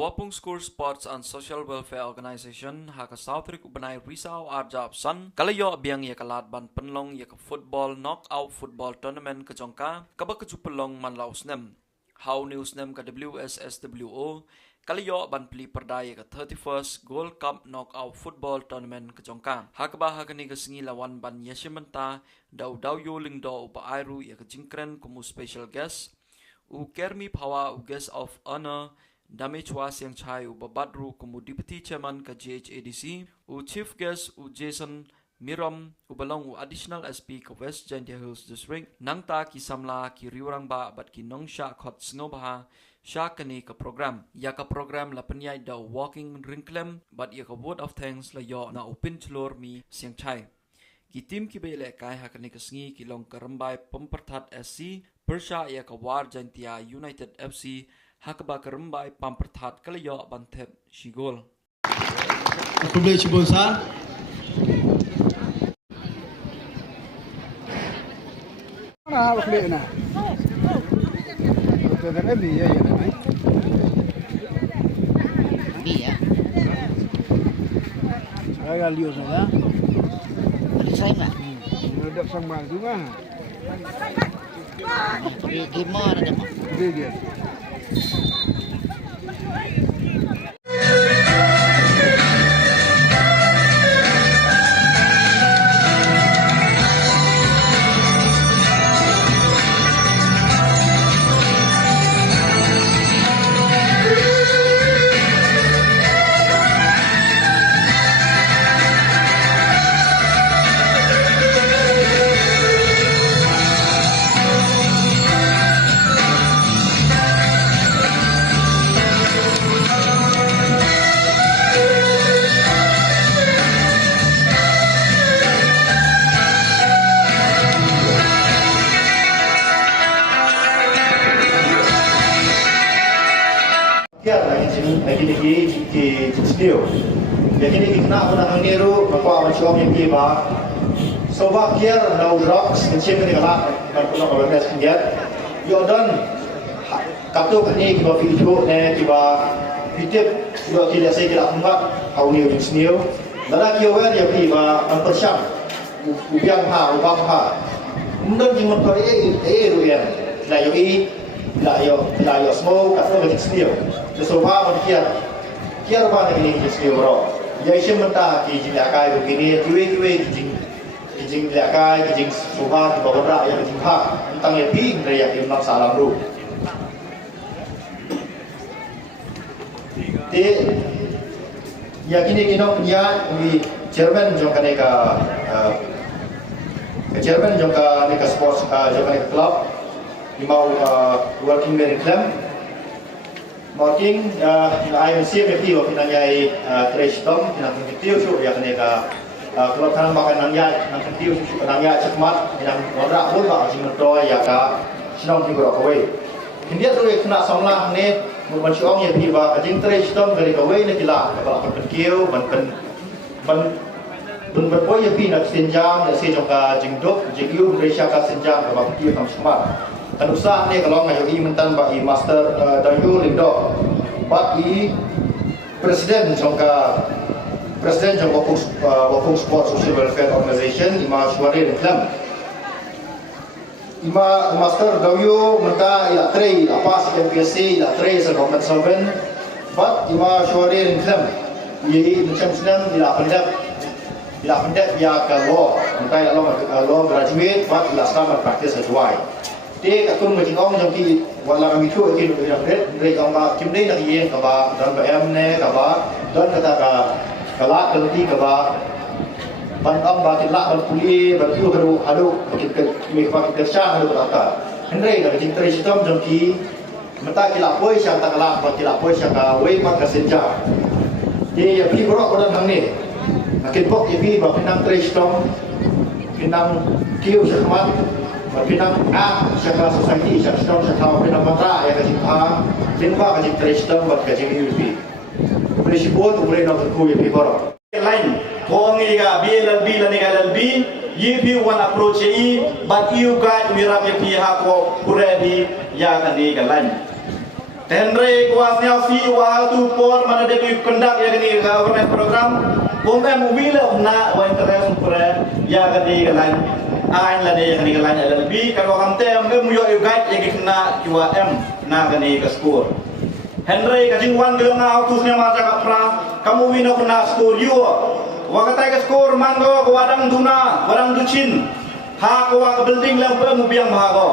Wapung School Sports and Social Welfare Organization haka Southrik Ubanai Risau Arjab San kalayo biang ya kalat ban penlong ya ka football knockout football tournament ke jongka kaba kejupelong man laus nem how news nem ka WSSWO kalayo ban pli perdaya ka 31st Gold Cup knockout football tournament ke jongka haka ba haka ni kesengi lawan ban yashimenta dau yo lingdo upa airu ya ka jingkren kumu special guest u Kermi Pawa u guest of honor Dami Chua Siang Chai u Babadru kumu Deputy Chairman ka GHADC u Chief Guest u Jason Miram u balong u Additional SP ka West Jantia Hills District nangta ki samla ki riurang ba bat ki nong sha khot sngobaha sha kani ka program ya ka program la penyai da walking ringklem bat ya ka word of thanks la yo na upin chlor mi Siang Chai ki tim ki bele kai ha kani ka sngi ki long karambai pemperthat SC Persha ya ka war Jantia United FC hakba kerembai pamperthat kalayo bantep shigol. Public Chibonsa. Nah, boleh na. Kita dah ni ya ya. Ni ya. Saya lihat saja. Ada saya nak. Ada sama juga. Tapi gimana ada mah? Dia. Lagi di studio. Jadi ni kena pun hang niru bakwa macam yang dia ba. Sobat kier now rocks macam ni kalau kan pun orang dah sekian. Yo dan kapto ni kita video ni kita video juga kita saya kita buat how new di studio. Dan kita aware ya kita mempersiap ubiang ha ubang ha. Mungkin cuma kau ruyan. La yo semua kapto di studio. Sofa manusia, kiar apa ni kita sendiri bro. Jadi sementara kita lakai begini, kiwe kijing lakai, kijing sofa di bawah rak yang kijing hak, tentang yang ping dari yang nak salam dulu. Di, ya kini kita punya di Chairman jangka neka, Chairman jangka neka sports, jangka neka club, di mau working merit club. Working IMC mesti waktu nangyay trash tom tinatong kitiyo so ya kaneka kalau kan makan nangyay nang kitiyo so nangyay cekmat yang wala pun ba sing meto ya ka sinong tigo ka we hindi ato kena samlah ni mun siong ya piba kajing trash tom dari ka we ni kila ka ban kiyo ban berpoy ya pi nak senjam ya se jongka jingdok jigiu Malaysia ka senjam ka ba kiyo kam smart Kanusah ni kalau ngayo mentan ba master dayu lindo ba presiden jongka Wapung Sports Social Welfare Organization ima Syuari Reklam ima master dayu menta ila trei apa MPSC ila trei sa government servant ba ima Syuari Reklam ye macam senang ila pendek ya ke law menta ila law graduate ba ila start practice sesuai Di katun macam orang jadi wala kami tu ikut yang mereka orang cimdei nak ieng kaba dan BM ne kaba dan kata kalak kelati kaba pandang batin lak dan puli bertu keru hadu mereka kerja hadu kata Henry nak cinta sistem jadi mata kilap boy siang tak kalak bat kilap boy siang kawai mak kesenja dia pergi berok pada hang ni makin pok dia berpinang sistem pinang kiu sekemat Pinang syakal society, syakal pinang mata yang kajing limpa kajing tristem buat kajing UP. Prinsipun boleh nak berkuih pihak. Lain, orang iga BLB UP one approach but you guys we rap pihak ko kurebi ya kan iga lain. Henry kuasnya si waktu por mana dia kondak ya ni government program bombe mobil na wa interest pura ya kadi kalan ain la dia ni kalan LLB kalau kamte ambe muyo guide ya kena QM na kani ke skor Henry kajing wan ge nga autusnya masa kapra kamu wino kena skor yo wa kata ke skor mango ko wadang duna wadang ducin ha ko wa building lampe mu biang bahago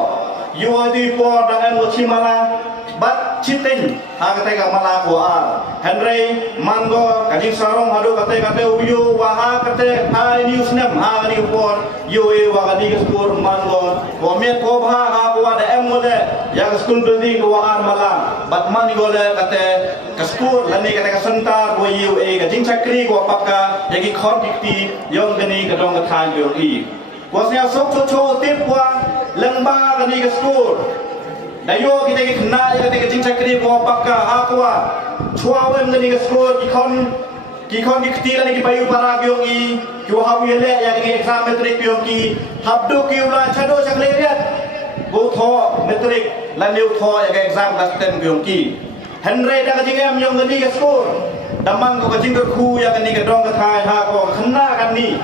yo di por dan mo chimala bat citin ha kata ka mala ko Henry mango kajing sarong hado kata uyu wa ha kata ha news nem ha ni por yo e wa kadi skor mango ko me ko ha ko ada em mole ya school building ko mala bat man go le kata ka skor lani kata ka sentar ko yo e kajing sakri ko pakka yagi khot dikti yong gani ka dong ka than yo i ko sia sok cho tip wa lengba kani ka skor Dayo kita kena kita kecing cakri ko pakka akwa chua wen ni skor ikon ki ketilan ki bayu para gyong i kyo hawi le ya ki exam metric gyong ki habdu ki ula chado chakle riat bo tho metric la new tho ya ki exam class 10 gyong ki Henry da kecing am yong ni skor daman ko kecing ku ya ni ka dong ka thai ha ko kena kan ni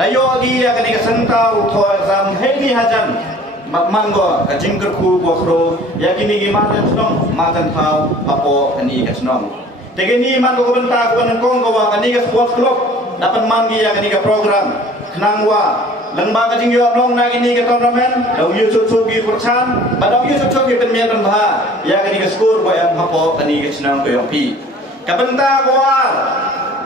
dayo gi ya ni ka sangka tho exam heli hajan Manggo kajing kerku bokro yakini gimana senong makan tahu apa kani kesenong. Tegeni manggo bentak kuan kong kawa kani ke sports club dapat mangi ya kani ke program kenangwa lengba kajing yo nong na ini ke tournament dau yu cucu gi perchan badau yu cucu gi penmian penbah ya kani ke skor bo yang apa kani kesenong ko yang pi. Kabentak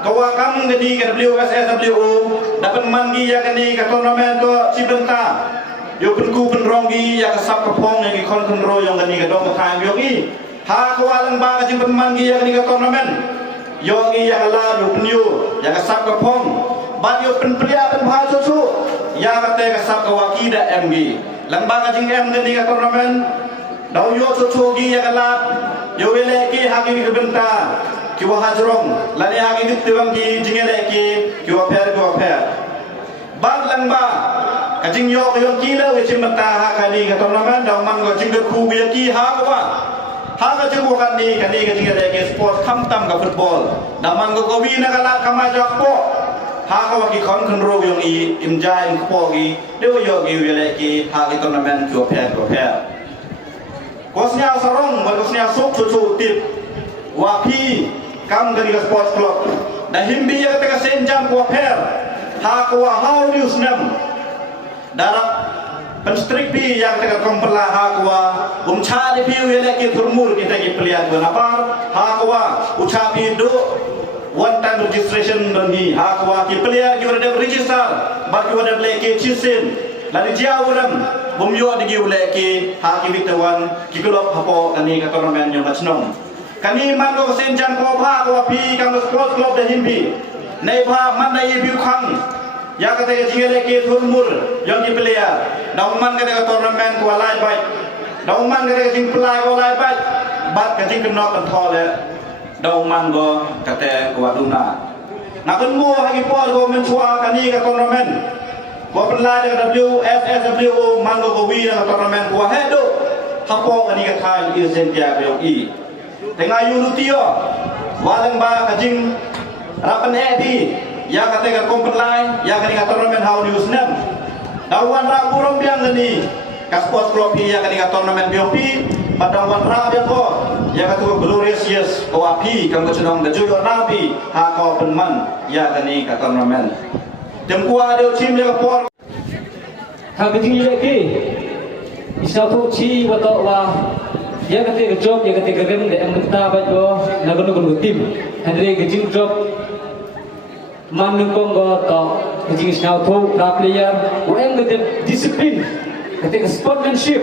kawa kam kani ke WSSWO dapat mangi ya kani ke tournament ko Cibentar yo kunku penronggi ya kesap kepong yang ikon kenro yang gani kedong ketang yo i ha kawalang ba kajing penmangi yang gani ke tournament yo i ya kala yo penyu ya kesap kepong ba yo penpria penbah cucu ya kate kesap kawaki da MG lang ba kajing M gani ke tournament dau yo cucu gi ya kala yo wele ki hagi ke benta ki wa hajrong lani hagi ke tiwang gi jingele ki wa per ba lang ba kajing yo yo kila we cimta ha kali ka tournament dau man go jing ku bi ki ha ko ba ha ka jing ko kan ni kajing ada ke sport kham tam ka football dau man go wi na kala kama jak po ha ka ki kon kon ro yo i imja in ko gi de yo gi we le ki ha ki tournament ko phe ko snya sarong ba ko snya sok chu tip wa pi kam gari ka sports club da himbi ya ka senjam ko phe ha ko ha news nem darap penstrikti yang tengah komperlah hakwa umcha di piu yele ki turmur kita ki pelian benapar hakwa ucapi do one time registration doni hakwa ki pelian ki udah register bagi udah leki cisin lari jauran bumyo di ki leki haki bitawan ki kelop hapo kani ka tournament yang macnom kani mango senjan ko hakwa pi kang sports club dah himbi nei ba man nei biu khang ya kata jingere ke turmur yang di player dauman kata tournament ko lai bai dauman kata jing pelai ko lai bai bat kajing kena kontrol le dauman go kata ko aduna nakon mo hagi po go menchua kani ka tournament ko pelai de WSSWO mango ko wi na tournament ko hedo hapo kani ka thai isen ja bio i tengah yurutio walang ba kajing rapan edi ya kata kompet lain ya kata tournament how news nem dawan ra burung biang ni ka sports club ya kata tournament biopi padawan ra biang ko ya kata glorious yes ko api kam kecenong de juyo nabi ha ko penman ya kata tournament dem kwa de chim le por ha bijing ile ki isa tu chi wato wa ya kata job ya kata gem de amta ba jo nagono tim andre gejing job Manung konggo to kajing snau tho pra player ueng the discipline ketika sportsmanship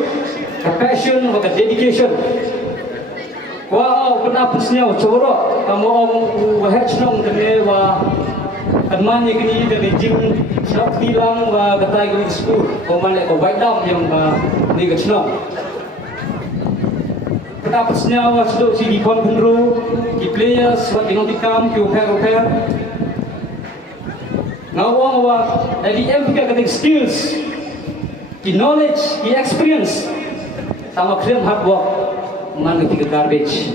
ke passion ke dedication wow kena pusnya coro kamu om wahet snong kene wa kanman yakni de jing snau tilang wa katai ke school ko male ko white down yang ni ke snong kena pusnya wa sudo si di kon bunru ki players wa tinong tikam ki uper ngawang wa dari empika ketik skills ki knowledge ki experience sama krem hard work man ketika garbage.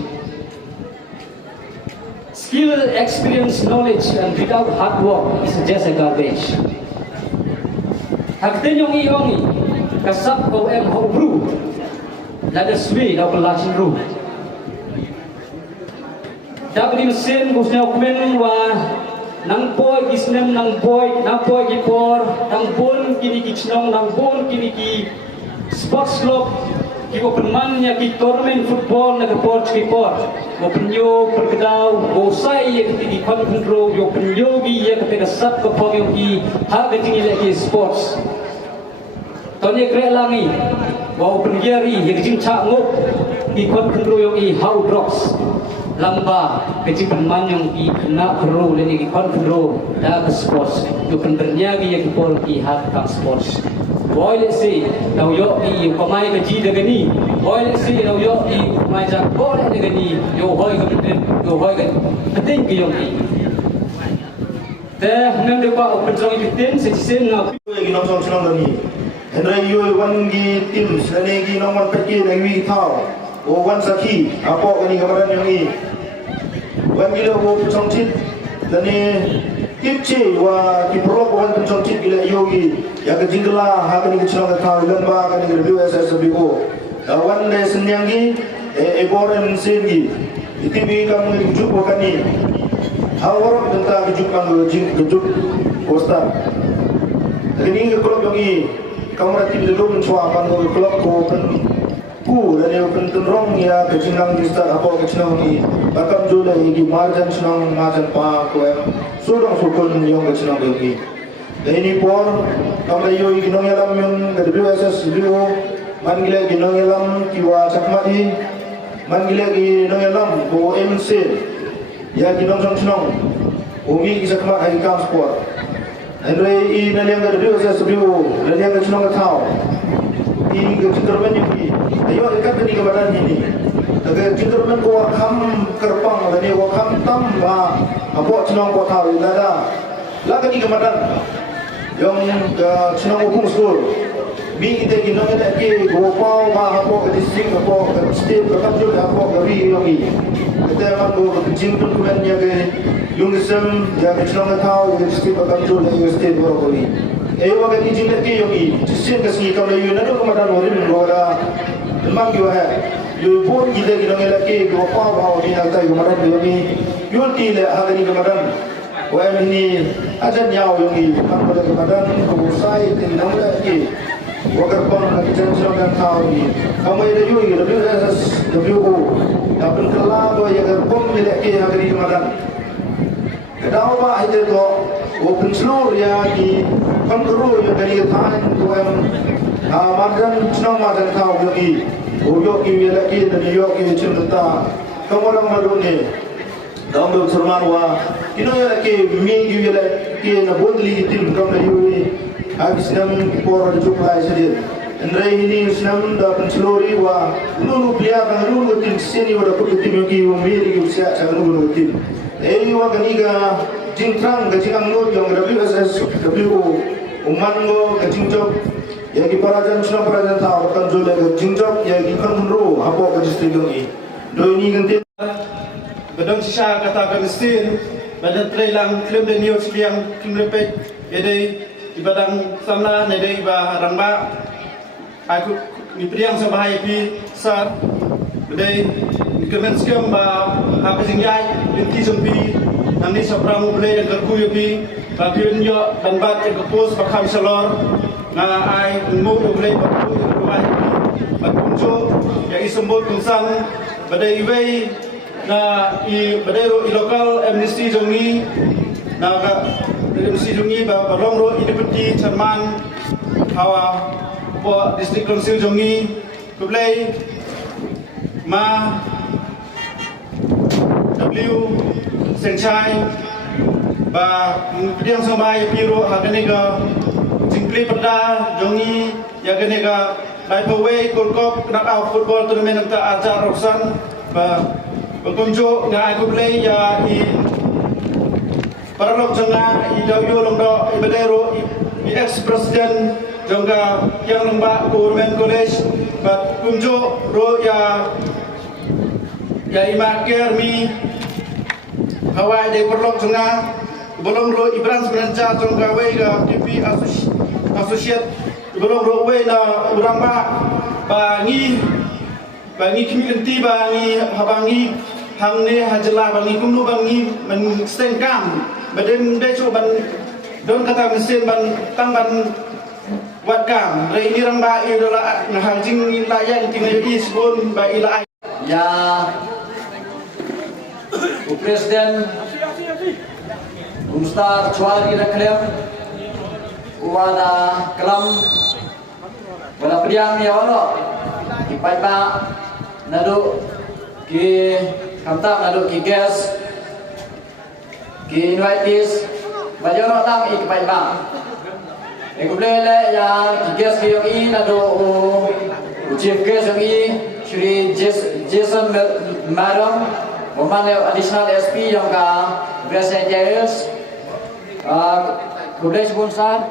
Skill, experience, knowledge, and without hard work is just a garbage. Hakten yung iyongi, kasap ko em ho bru, lada swi daw pelachin ru. Dapat di mesin kusnya okumen wa nang boy gisnem nang boy gipor nang bon kini kichnong nang bon kini ki sports club Ibu penmannya ki tournament football na kaport kipor. Mo penyo perkedau bosai ya ketika kontrol yo penyogi ya ketika sab kapong yo ki hak ketinggi lagi sports. Tonya kre langi bau penjari ya kecing cak ngop ki kontrol yo ki how drops. Lamba kecing penman yang ki kena kru dan ki kontrol da ke sports. Yo penbernyagi ya kipor ki hak kang sports. Boy let's see tau yo i pemain gaji dengan ni boy let's see tau yo i pemain jak boleh dengan ni yo hoy ke penting ke yo ni teh nang depa open song itin sesen ngap gi nom song song ni Henry yo wan gi tim sane gi nom wan peki na wi thao o wan saki apo ni kamaran yang ni wan gi lo song chit dani Kipci wa kiprok wan kencang cip gila yogi ya kejingla ha kani kecilong kau lamba kani review SSBO wan le senyangi eborem sengi itibi kamu kejuk wakani awak tentang kejuk kamu kejuk poster kini keklop yogi kamu rati dulu mencua kamu keklop ko ku dan yang penterong ya kecinglang jista apa kecilong ni bakam jola igi marjan senang marjan pa ko Sudang sukun yang kecil lagi. Dan ini pun kami yo ginong yalam yang WSS video manggil ginong yalam kiwa cakmati manggil ginong yalam ko MC ya ginong senong umi cakmat hai kam sport. Andre i naliang WSS video naliang senong tahu. I kecintaran ini ayo ikat ni kebadan ini. Tapi cintaran ko kam kerpang dan ko kam tambah apa senang ko tahu lada lagi kemadan yang senang hukum school mi kita gino kita ke gopau ba apa ke district apa ke state ke kapsul apa gari yogi kita man go ke jing tu kan ya ke yungism ya ke senang tahu ke district ke kapsul ya state boro gari ewa ke jing ke yogi district ke sini kalau you nado kemadan horin goda memang yo hai yo pun kita gino kita ke gopau ba di nata kemadan yogi Yulti le hari kemarin, wah ini aja nyawa yang ini, kan pada kemarin kebusai tindak lagi, wakar pun lagi jangan dan tahu ini, kamu ada juga WO, tapi kalau tu yang kerpom lagi hari kemarin, kenapa bah itu tu, open slow ya di kontrol yang dari tahan tu marjan senang marjan tahu lagi, uyok ini lagi dan uyok ini cerita, kamu orang malu ni. Dalam berserman wa, ino ya ke minggu ya ke na bodli tim kam na yui, habis nam por juklai sedih. Andai ini senam da pencelori wa, nulu pia kan nulu tim seni wa dapat tim yogi umiri yogi siap jangan nulu tim. Wa kaniga jingkrang kajingang nulu yang WSS WO umango kajingjok ya ki parajan senam parajan tahu kan jole kajingjok ya ki kan nulu apa kajistri yogi. Do ini ganti. Badang sisa kata Palestin, badan trailang film dan news yang film lepek, jadi ibadang samna, jadi iba rangba, aku nipriang sampai pi sar, jadi kemen sekian ba apa singjai, inti sampai nanti seberang mulai yang kerku yogi, bagian yo dan bat yang kepus bakam salor, ngala ai ngmu mulai bakku mulai bakunjo, yang isembut kunsan, badai ibai na i badero i lokal amnesty jongi na ga amnesty jongi ba barong ro i deputy chairman hawa po district council jongi kublai ma w senchai ba pidiang sambai piro hagane ga jingpli pada jongi ya gane ga life away golkop knockout football tournament ta ajar rosan ba Berkunjung dengan aku play ya i paralog janga i dawyo longdo i bedero i ex president janga yang lembak government college but kunjung ro ya ya imakir mi Hawaii de perlok tengah belum ro Ibran sebenarnya tong gawe ga TV associate belum ro we na urang bangi kimi kenti bangi hamne hajla bangi kumnu bangi men stengkam baden beco ban don kata mesin ban tangban wat kam re ini rang ba idola na hanjing layan tinggal di sebun ba ila ya Presiden Umstar Chwari Raklem Uwada Kelam Wala Priam ya ono Ipai ba Nadu Ki Kamtam nadu ki gas Ki invitis Bajono tam ipai ba Ekublele ya ki gas ki yung i nadu Chief guest yung i Shri Jason Madam Memang additional SP yang ka Vice Jails Kublai Sponsor